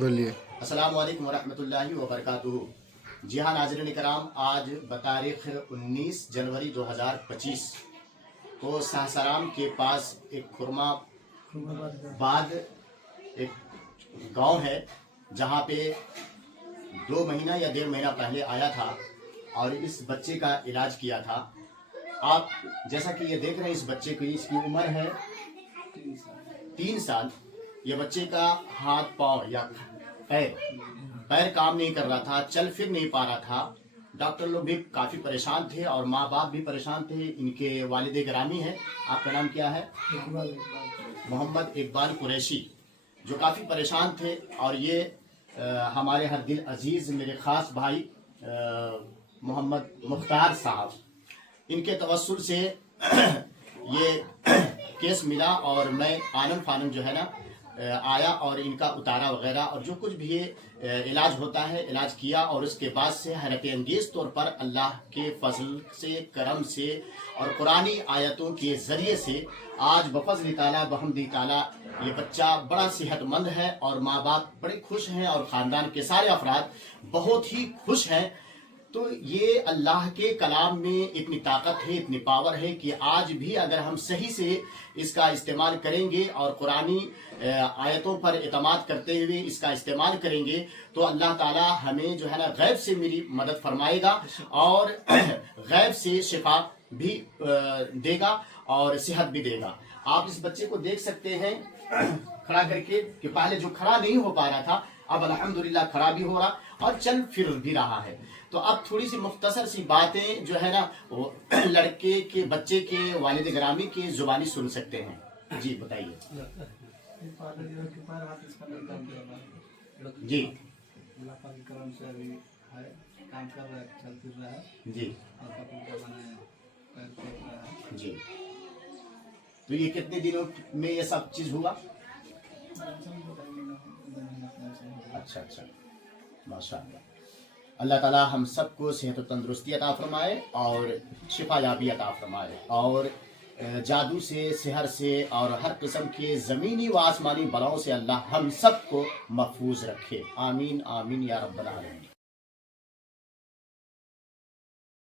بولیے۔ السلام علیکم ورحمۃ اللہ وبرکاتہ۔ جی ہاں ناظرین کرام، آج بتاریخ 19 جنوری 2025 کو سہسرام کے پاس ایک خرما بعد ایک گاؤں ہے جہاں پہ 2 مہینہ یا 1.5 مہینہ پہلے آیا تھا اور اس بچے کا علاج کیا تھا۔ آپ جیسا کہ یہ دیکھ رہے ہیں، اس بچے کی عمر ہے 3 سال۔ یہ بچے کا ہاتھ پاؤں یا پیر کام نہیں کر رہا تھا، چل پھر نہیں پا رہا تھا۔ ڈاکٹر لوگ بھی کافی پریشان تھے اور ماں باپ بھی پریشان تھے۔ ان کے والد گرامی ہیں، آپ کا نام کیا ہے؟ محمد اقبال قریشی، جو کافی پریشان تھے۔ اور یہ ہمارے ہر دل عزیز میرے خاص بھائی محمد مختار صاحب، ان کے توسل سے یہ کیس ملا اور میں آنم فانم جو ہے نا آیا اور ان کا اتارا وغیرہ اور جو کچھ بھی علاج ہوتا ہے علاج کیا۔ اور اس کے بعد سے حیرت انگیز طور پر اللہ کے فضل سے، کرم سے اور قرآنی آیتوں کے ذریعے سے آج بفضل تعالیٰ بحمد تعالیٰ یہ بچہ بڑا صحت مند ہے اور ماں باپ بڑے خوش ہیں اور خاندان کے سارے افراد بہت ہی خوش ہیں۔ تو یہ اللہ کے کلام میں اتنی طاقت ہے، اتنی پاور ہے کہ آج بھی اگر ہم صحیح سے اس کا استعمال کریں گے اور قرآنی آیتوں پر اعتماد کرتے ہوئے اس کا استعمال کریں گے تو اللہ تعالی ہمیں جو ہے نا غیب سے میری مدد فرمائے گا اور غیب سے شفا بھی دے گا اور صحت بھی دے گا۔ آپ اس بچے کو دیکھ سکتے ہیں کھڑا کر کے کہ پہلے جو کھڑا نہیں ہو پا رہا تھا اب الحمدللہ کھڑا بھی ہو رہا اور چل پھر بھی رہا ہے۔ تو اب تھوڑی سی مختصر سی باتیں جو ہے نا وہ لڑکے کے بچے کے والد گرامی کے زبانی سن سکتے ہیں۔ جی بتائیے۔ جی اللہ پاک کے کرم سے ابھی ہے، کام کر رہا ہے، چل پھر رہا ہے جی اور کپڑے کا بنا ہے، پیر پھینک رہا ہے۔ جی تو یہ کتنے دنوں میں یہ سب چیز ہوا؟ اچھا اچھا، ماشاء اللہ۔ اللہ تعالی ہم سب کو صحت و تندرستی عطا فرمائے اور شفا یابی عطا فرمائے اور جادو سے، سحر سے اور ہر قسم کے زمینی و آسمانی بلاؤں سے اللہ ہم سب کو محفوظ رکھے۔ آمین آمین یا رب العالمین۔